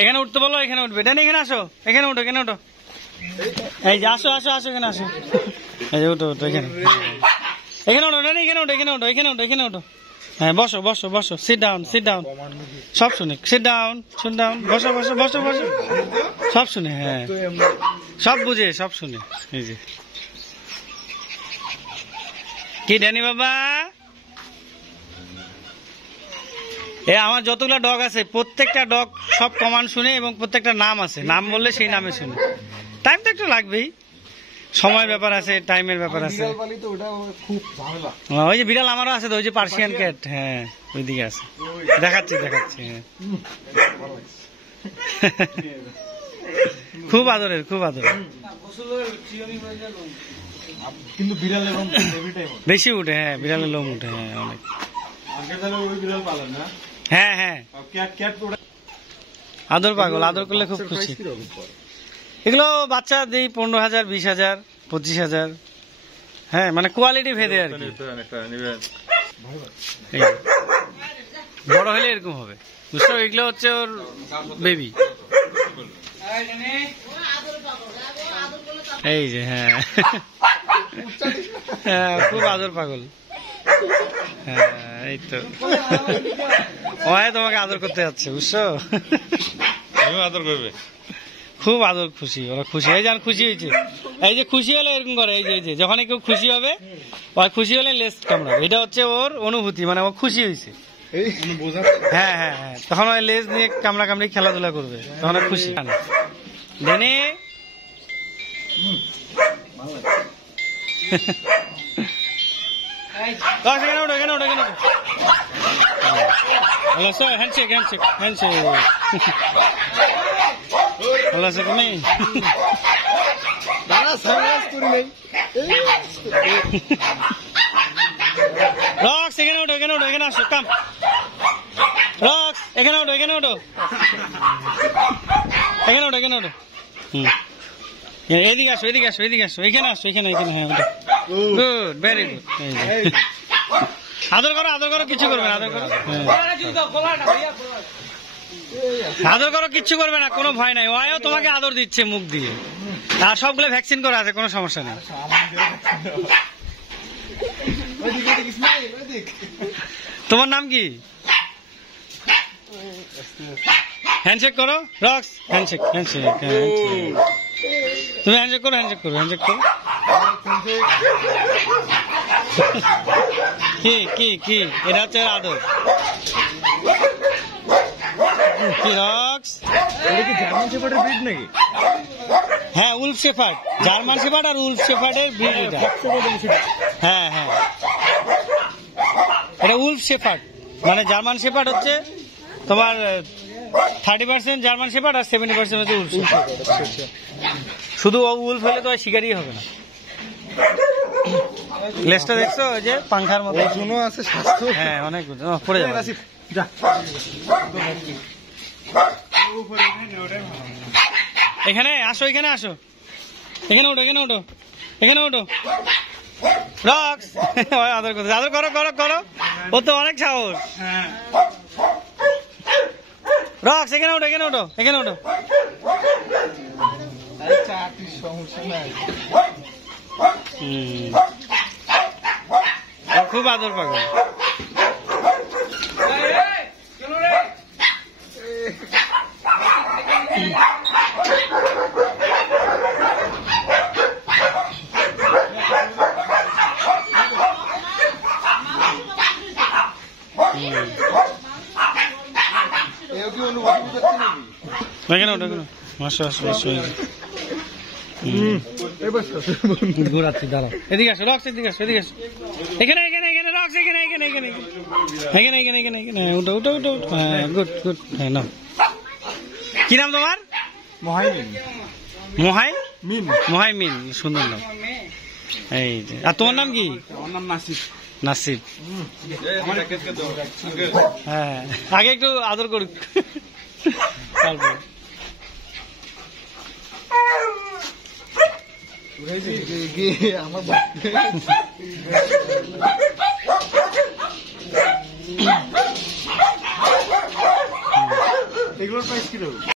এখানে উঠতে বলো, এখানে উঠবে। ড্যানি এখানে আসো, এখানে উঠো, এখানে উঠো। এই যে আসো আসো আসো, এখানে আসো। এই যে উঠো উঠো, এখানে এখানে উঠো ড্যানি, এখানে উঠো, এখানে উঠো, এখানে উঠো, এখানে উঠো। হ্যাঁ বসো বসো বসো, সিট ডাউন সিট ডাউন। সব শুনে, সিট ডাউন সিট ডাউন, বসো বসো বসো বসো। সব শুনে, হ্যাঁ সব বুঝে, সব শুনে। এই যে কি ড্যানি বাবা, এ আমার যতগুলো ডগ আছে প্রত্যেকটা ডগ সব কমান্ড শুনে এবং প্রত্যেকটা নাম আছে, নাম বললে সেই নামে শুনে। টাইম তো একটু লাগবেই, সময়ের ব্যাপার আছে, টাইমের ব্যাপার আছে। ওই যে বিড়াল আমারও আছে তো, ওই যে পার্সিয়ান ক্যাট, হ্যাঁ ওইদিকে আছে, দেখাচ্ছি দেখাচ্ছি। হ্যাঁ খুব আদরের, খুব আদরের, কিন্তু বিড়ালের লোম বেশি উঠে। হ্যাঁ বিড়ালের লোম উঠে, হ্যাঁ অনেক। হ্যাঁ হ্যাঁ আদর পাগল, আদর করলে খুব খুশি। এগুলো বাচ্চা দিই 15,000, 20,000, 25,000। হ্যাঁ মানে কোয়ালিটি ভেদে আর কি, বড় হলে এরকম হবে, বুঝছো? এগুলো হচ্ছে ওর বেবি। এই যে হ্যাঁ হ্যাঁ খুব আদর পাগল। হ্যাঁ এই তো ওই তোমাকে আদর করতে যাচ্ছে, বুঝছো? আদর করবে, খুব আদর, খুশি ওরা, খুশি। এই যে খুশি হয়েছে, এই যে খুশি হলে এরকম করে। এই যে যখন কেউ খুশি হবে, ওই খুশি হলে লেজ কামড়াবে, এটা হচ্ছে ওর অনুভূতি, মানে ও খুশি হয়েছে। হ্যাঁ হ্যাঁ হ্যাঁ তখন ওই লেজ নিয়ে কামড়া কামড়ি খেলাধুলা করবে, তখন খুশি। ড্যানি এখানে ওঠো, এখানে ওঠো, এখানে ওঠো। হ্যান্ডশেক হ্যান্ডশেক হ্যান্ডশেক, ভালো আছে কি নেই? রক্স এখানে ওঠো, এখানে ওঠো, এখানে আসো, কাম রক্স এখানে ওঠো, এখানে ওঠো, এখানে ওঠো, এখানে ওঠো। এদিকে আসো, এদিকে আসো, এদিকে আসো, এখানে আসো, এখানে এখানে। হ্যাঁ ওঠো, গুড, ভেরি গুড। আদর করো, আদর করো, কিছু করবে না, আদর করো। আদর করো, কিচ্ছু করবে না, কোনো ভয় নাই। ওয়াও তোমাকে আদর দিচ্ছে মুখ দিয়ে, আর সবগুলো ভ্যাকসিন করা আছে, কোনো সমস্যা নেই। তোমার নাম কি? হ্যান্ডশেক করো রক্স, হ্যান্ডশেক হ্যান্ডশেক হ্যান্ডশেক। তুমি হ্যান্ডশেক করো, হ্যান্ডশেক করো, হ্যান্ডশেক করো। কি কি কি এটা হচ্ছে আদর। কি রক্স, এটা কি জার্মান শেফার্ডের ব্রিড নাকি? হ্যাঁ উলফ শেফার্ড, জার্মান শেফার্ড আর উলফ শেফার্ডের ব্রিড এটা। হ্যাঁ হ্যাঁ এটা উলফ শেফার্ড, মানে জার্মান শেফার্ড হচ্ছে তোমার 30% জার্মান শেফার্ড আর 70% হচ্ছে উলফ শেফার্ড। শুধু উলফ হলে তো আর শিকারই হবে না। লেজটা দেখছো, ওই যে পাংখার মতো আছে, স্বাস্থ্য হ্যাঁ অনেক পড়ে যাবে। এখানে আসো, এখানে আসো, এখানে ওঠো, এখানে ওঠো, এখানে ওঠো। রক্স আদর করতে, আদর করো করো করো, ও তো অনেক সাহস। রক্স এখানে ওঠো, এখানে ওঠো, এখানে ওঠো। খুব আদর পাগল। এখানে ওঠো, এখানে আসো আসো আসো। ঘোরাচ্ছি, দাঁড়াও, এদিকে আসো রক্স, এদিকে আসো, এদিকে আসো, এখানে এখানে এখানে রক্স, এখানে এখানে এখানে এখানে এখানে এখানে এখানে। উঠো উঠো উঠো, হ্যাঁ গুড গুড। হ্যাঁ নাও, কি নাম তোমার? মহাইমিন। মহাইমিন, মহাইমিন, সুন্দর নাম। এই যে, আর তোমার নাম কি? আমার নাম নাসিব। নাসিব, হ্যাঁ আগে একটু আদর করুক তারপর। আমার এগুলোর প্রাইস কিরকম?